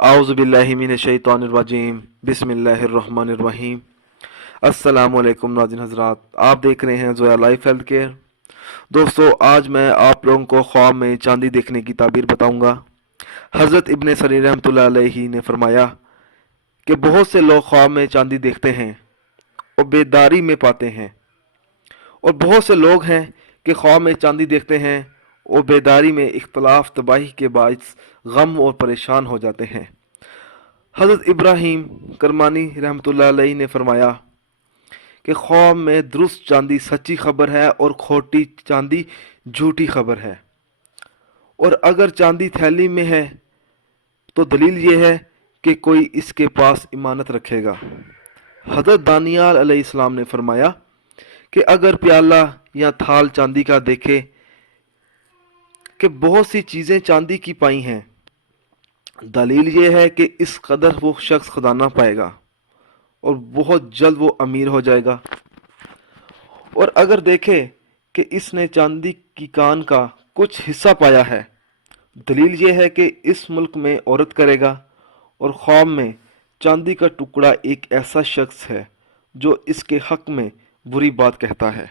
आउज़ुबिल्लाहि मिनश्शैतानिर्रजीम बिस्मिल्लाहिर्रहमानिर्रहीम। अस्सलामुअलैकुम नाज़रीन हज़रात, आप देख रहे हैं ज़ोया लाइफ हेल्थ केयर। दोस्तों, आज मैं आप लोगों को ख्वाब में चांदी देखने की ताबीर बताऊंगा। हज़रत इब्ने सरीर रहमतुल्लाह अलैहि ने फरमाया कि बहुत से लोग ख्वाब में चांदी देखते हैं और बेदारी में पाते हैं, और बहुत से लोग हैं कि ख्वाब में चांदी देखते हैं और बेदारी में इख्तलाफ तबाही के बायस गम और परेशान हो जाते हैं। हज़रत इब्राहीम करमानी रहमतुल्लाह अलैहि ने फरमाया कि ख्वाब में दुरुस्त चांदी सच्ची खबर है और खोटी चांदी झूठी खबर है, और अगर चांदी थैली में है तो दलील ये है कि कोई इसके पास इमानत रखेगा। हज़रत दानियाल अलैहिस्सलाम ने फरमाया कि अगर प्याला या थाल चांदी का देखे कि बहुत सी चीज़ें चांदी की पाई हैं, दलील ये है कि इस कदर वो शख्स खजाना पाएगा और बहुत जल्द वो अमीर हो जाएगा। और अगर देखे कि इसने चांदी की कान का कुछ हिस्सा पाया है, दलील ये है कि इस मुल्क में औरत करेगा। और ख्वाब में चांदी का टुकड़ा एक ऐसा शख्स है जो इसके हक में बुरी बात कहता है।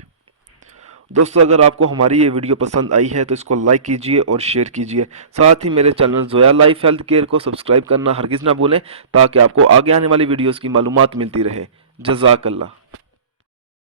दोस्तों, अगर आपको हमारी ये वीडियो पसंद आई है तो इसको लाइक कीजिए और शेयर कीजिए। साथ ही मेरे channel Zoya life health care को सब्सक्राइब करना हरगिज़ ना भूलें, ताकि आपको आगे आने वाली वीडियोस की मालूमात मिलती रहे। जज़ाकल्लाह।